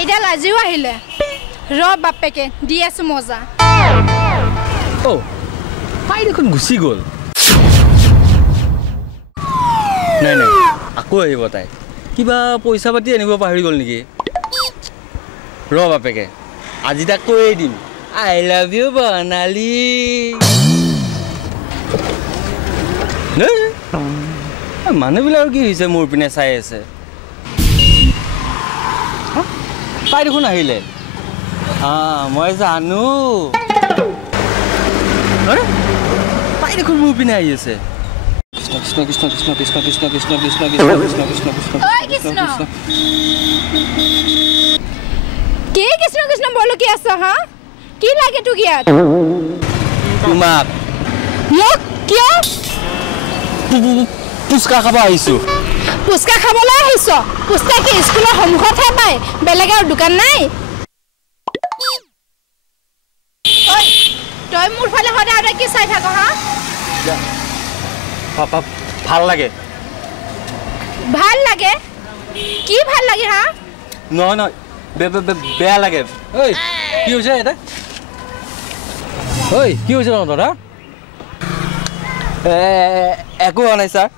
এইডাল আজিও আহিলে ৰ বাপেকে দি আছো মজা ও তাই দেখোন গুচি গ'ল নাই নাই আকৌ আহিব তাই কিবা পইচা পাতি আনিব পাহৰি গ'ল নেকি ৰ বাপেকে আজি তাক কৈয়ে দিম আই লাভ ইউ বনালি মানুহবিলাকৰ কি হৈছে মোৰ পিনে চাই আছে তাই দেখোন আহিলে মই জানো তাই দেখোন মোৰ পিনে আহি আছে কৃষ্ণ কৃষ্ণ কৃষ্ণ কৃষ্ণ কৃষ্ণ কৃষ্ণ কৃষ্ণ কৃষ্ণ কৃষ্ণ কৃষ্ণ কৃষ্ণ কৃষ্ণ কি কৃষ্ণ কৃষ্ণ বলো কি আছ হা কি লাগে তোক ইয়াত তোমাক কিয় পুচকা খাব আহিছো পুচকা খাবলৈ আহিছ পুচকা কি স্কুলৰ সন্মুখতহে পায় বেলেগ আৰু দোকান নাই তই মোৰ ফালে সদায় কি চাই থাক হা পাপা ভাল লাগে কি ভাল লাগে হা নহয় নহয় বেয়া লাগে ঐ কি হৈছে এটা ঐ কি হৈছে দাদা একো হোৱা নাই ছাৰ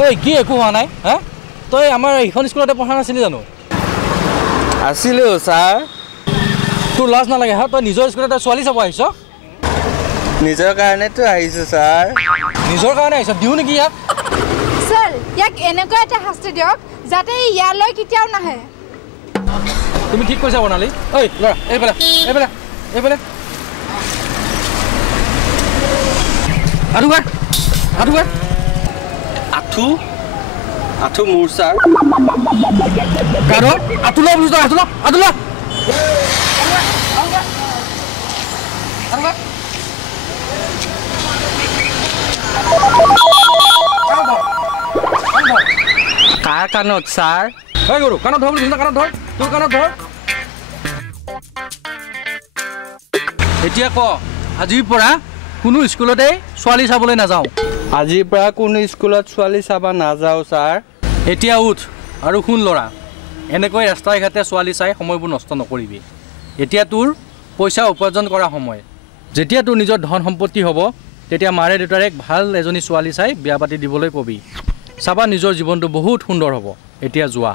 ঐ কি একো হোৱা নাই হা তই আমাৰ এইখন স্কুলতে পঢ়া নাছিলি জানো আছিলোঁ ছাৰ তোৰ লাজ নালাগে হা তই নিজৰ স্কুলতে ছোৱালী চাব আহিছ নিজৰ কাৰণেতো আহিছোঁ ছাৰ নিজৰ কাৰণে আহিছ দিওঁ নেকি ইয়াক ছাৰ ইয়াক এনেকুৱা এটা শাস্তি দিয়ক যাতে ইয়ালৈ কেতিয়াও নাহে তুমি ঠিক কৈছা বৰ্ণালী ঐ ল'ৰা এইফালে আঁঠু মোৰ ছাৰ আঁঠু ল কাৰ কাণত ছাৰ গৰু কাণত ধৰ বুলি কাণত ধৰ তোৰ কাণত ধৰ এতিয়া ক আজিৰ পৰা কোনো স্কুলতে ছোৱালী চাবলৈ নাযাওঁ আজিৰ পৰা কোনো স্কুলত ছোৱালী চাব নাযাওঁ ছাৰ এতিয়া উঠ আৰু শুন ল'ৰা এনেকৈ ৰাস্তাই ঘাটে ছোৱালী চাই সময়বোৰ নষ্ট নকৰিবি এতিয়া তোৰ পইচা উপাৰ্জন কৰা সময় যেতিয়া তোৰ নিজৰ ধন সম্পত্তি হ'ব তেতিয়া মাৰে দেউতাৰেক ভাল এজনী ছোৱালী চাই বিয়া পাতি দিবলৈ কবি চাবা নিজৰ জীৱনটো বহুত সুন্দৰ হ'ব এতিয়া যোৱা